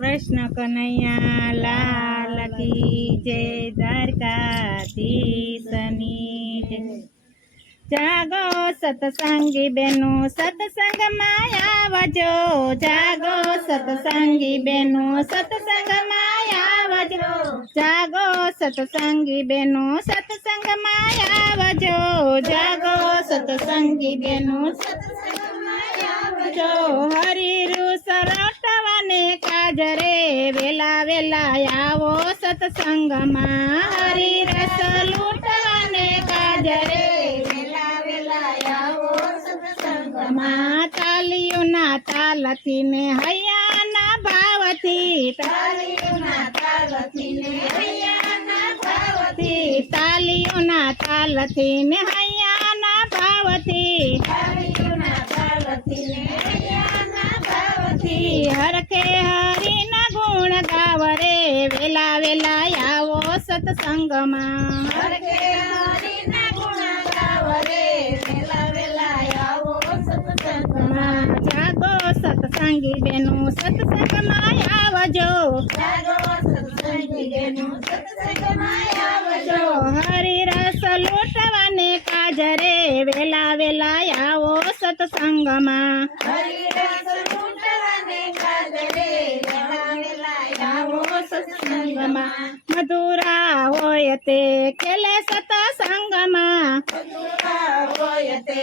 कृष्ण कन्हैया लाल की जय द्वारकाधीशनी जय। जागो सत्संगी बेनो सत्संग माया वजो, जागो सत्संगी बेनो सत्संग माया वजो, जागो सत्संगी बेनो सत्संग माया वजो, जागो सत्संगी बेनो सत्संग माया वजो। हरि रु सरटवाने काजरे वेला वेला आवो सत्संग मा, हरि रस लूटवाने काजरे તાલીઓના તાલથી ને હૈયાના ભાવથી, તાલીઓના તાલથી ને હૈયાના ભાવથી, તાલીઓના તાલથી ને હૈયાના ભાવથી, તાલીઓના તાલથી ને હૈયાના ભાવથી, હરખે હરિના ગુણ ગાવરે વેલા વેલા આવો સત્સંગમાં, હરખે હરિના ગુણ ગાવરે વેલા વેલા આવો સત્સંગમાં। જાગો સત્સંગી બેનો સત્સંગમાં આવજો, જાગો સત્સંગી બેનો સત્સંગમાં આવજો, હરિ રસ લૂટવાને કાજરે વેલા વેલા આવો સત્સંગમાં, હરિ રસ લૂટવાને કાજરે વેલા વેલા આવો સત્સંગમાં। મધુરા હોય તે ખેલે સત્સંગમાં, મધુરા હોય તે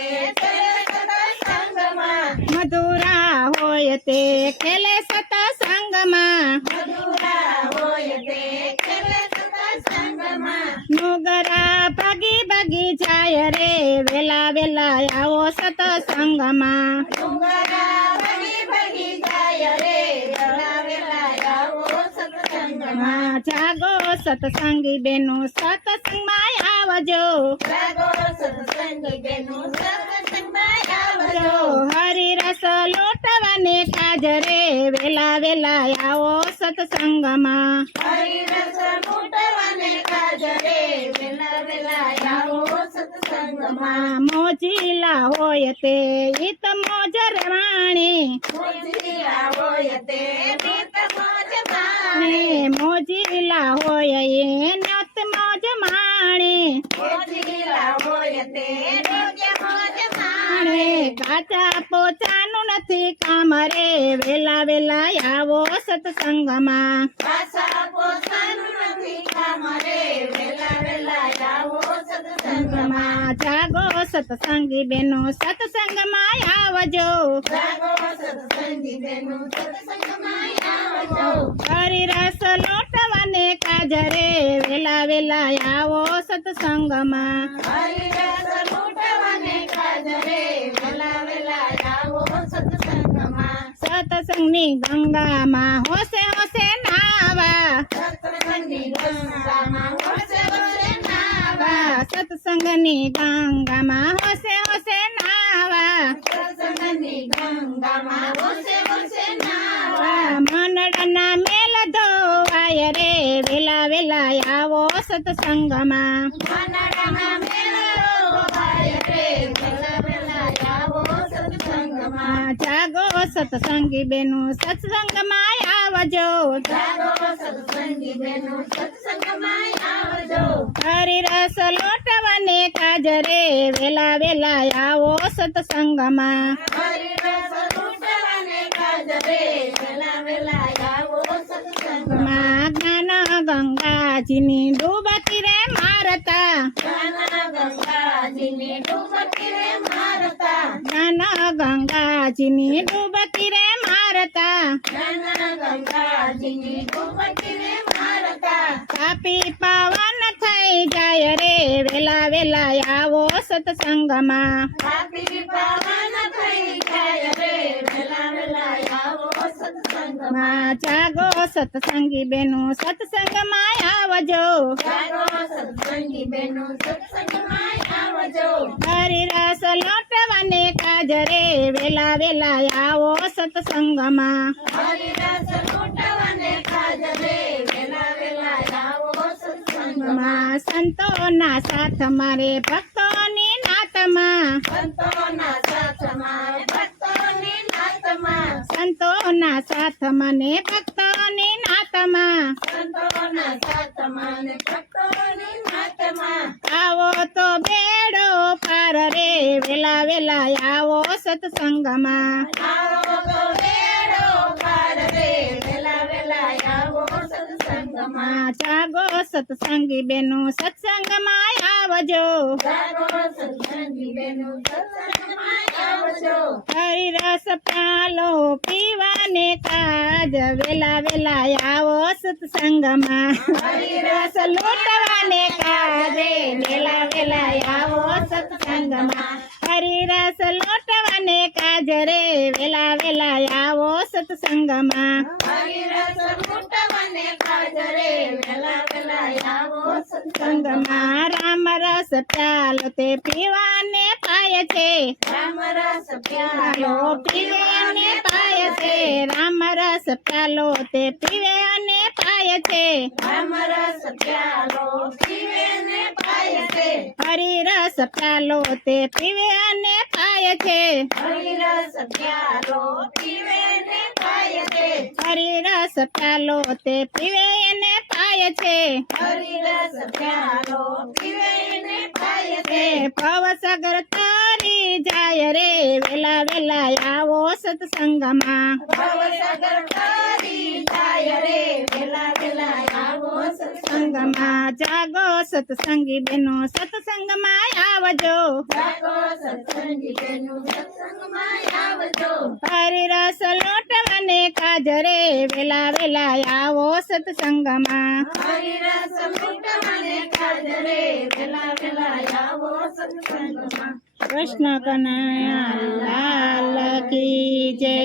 મધુરા હોય તે ખેલે સત્સંગમાં, મધુરા હોય તે ખેલે સત્સંગમાં। નુગરા ભાગી ભાગી જાય રે વેલા વેલા આવો સત્સંગમાં, નુગરા ભાગી ભાગી જાય રે વેલા વેલા આવો સત્સંગમાં। જાગો સત્સંગી બેનો સત્સંગમાં આવજો, જાગો સત્સંગી બેનો સત્સંગમાં આવજો, હરિ રસ લૂટવાને કાજરે વેલા વેલા આવો સત્સંગમાં, હરિ રસ લૂટવાને કાજરે વેલા વેલા આવો સત્સંગમાં। મોજીલા હોય તે હિત મોજ રાણે, મોજીલા હોય તે હિત મોજ માણે, મોજીલા હોય એ નત મોજ માણે, મોજીલા હોય તે નત મોજ માણે। કાચા પોતાનું નથી કામ રે વેલા વેલા આવો સત્સંગમાં, કાચા પોતાનું નથી કામ રે વેલા વેલા આવો સત્સંગમાં। જાગો સત્સંગી બેનો સત્સંગમાં આવજો, જાગો સત્સંગી બેનો સત્સંગમાં આવજો, હરિ રસ લૂટવાને કાજરે વેલા વેલા આવો સત્સંગમાં, હરિ રસ લૂટવાને કાજરે વેલા વેલા આવો સત્સંગમાં। સત્સંગની ગંગામાં હોશે હોશે નાવા, સત્સંગની ગંગામાં હોશે હોશે નાવા, સત્સંગની ગંગામાં હોશે હોશે નાવા, સત્સંગની ગંગામાં હોશે હોશે નાવા। મનડાના મેલ ધોવાય રે વેલા વેલા આવો સત્સંગમાં, મનડાના મેલ ધોવાય રે વેલા વેલા આવો સત્સંગમાં। જાગો સત્સંગી બેનો સત્સંગમાં આવજો, જાગો સત્સંગી બેનો સત્સંગમાં આવજો, હરિ રસ લૂટવાને કાજરે વેલા વેલા આવો સત્સંગમાં, હરિ રસ લૂટવાને કાજરે વેલા વેલા આવો સત્સંગમાં। જ્ઞાન ગંગાજીની ડૂબકી રે મારતા, જ્ઞાન ગંગાજીની ડૂબકી રે મારતા, જ્ઞાન ગંગાજીની ડૂબકી રે મારતા, જ્ઞાન ગંગાજીની ડૂબકી રે મારતા। તાપી પાવન થઈ જાય રે વેલા વેલા આવો સત્સંગમાં, તાપી પાવન થઈ જાય રે વેલા વેલા આવો સત્સંગમાં। જાગો સત્સંગી બેનો સત્સંગમાં આવજો, જાગો સત્સંગી બેનો સત્સંગમાં આવજો, હરિ રસ લૂટવાને કાજરે વેલા વેલા આવો સત્સંગમાં, હરિ રસ લૂટવાને કાજરે વેલા વેલા આવો સત્સંગમાં। સંતોના સાથ મારે ભક્તોની નાતમાં, સંતોના સાથ મારે ભક્તોની નાતમાં, સંતોના સાથ મને ભક્તો ભક્તોની નાતમાં સંતોના સાથમાં ને ભક્તોની નાતમાં આવો તો બેડો પાર રે વેલા વેલા આવો સત્સંગમાં આવો તો બેડો પાર રે વેલા વેલા આવો સત્સંગમાં જાગો સત્સંગી બેનો સત્સંગમાં આવજો જાગો સત્સંગી બેનો સત્સંગમાં આવજો હરિરસ પ્યાલો પીવાને કાજ વેલા વેલા આવો સત્સંગમાં હરિરસ લૂંટવાને કાજે વેલા વેલા આવો સત્સંગમાં હરિરસ લૂંટવાને કાજ રે વેલા વેલા આવો સત્સંગમાં હરિરસ લૂંટવાને કાજરે વેલા વેલા આવો સંગમાં રામ રસ પ્યાલો તે પીવાને પાય છે રામ રસ પ્યાલો પીવે અને પાય છે રામ રસ પ્યાલો તે પીવે અને પાય છે રામ રસ પ્યાલો પીવે ને પાય છે હરિરસ પ્યાલો તે પીવે અને પાય છે હરિરસ પ્યાલો પીવે ને પાય છે હરિરસ પ્યાલો તે પીવે અને પાય છે હરિરસ પ્યાલો પીવે ને પાય છે ભવસાગર તારી જાય રે વેલા વેલા આવો સત્સંગમાં ભવસાગર તારી જાય રે વેલા વેલા આવો સંગમાં જાગો સત્સંગી બેનો સત્સંગમાં આવજો જાગો સત્સંગી બેનું સત્સંગમાં આવજો હરિરસ લૂંટવાને કાજ રે વેલા વેલા આવો સત્સંગમાં હરિરસ લૂંટવાને કાજરે વેલા વેલા આવો સત્સંગમાં કૃષ્ણ કનૈયા લાલ કી જય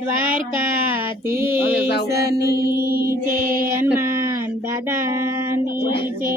દ્વારકાધીશની જય હનુમાન દાદાની જય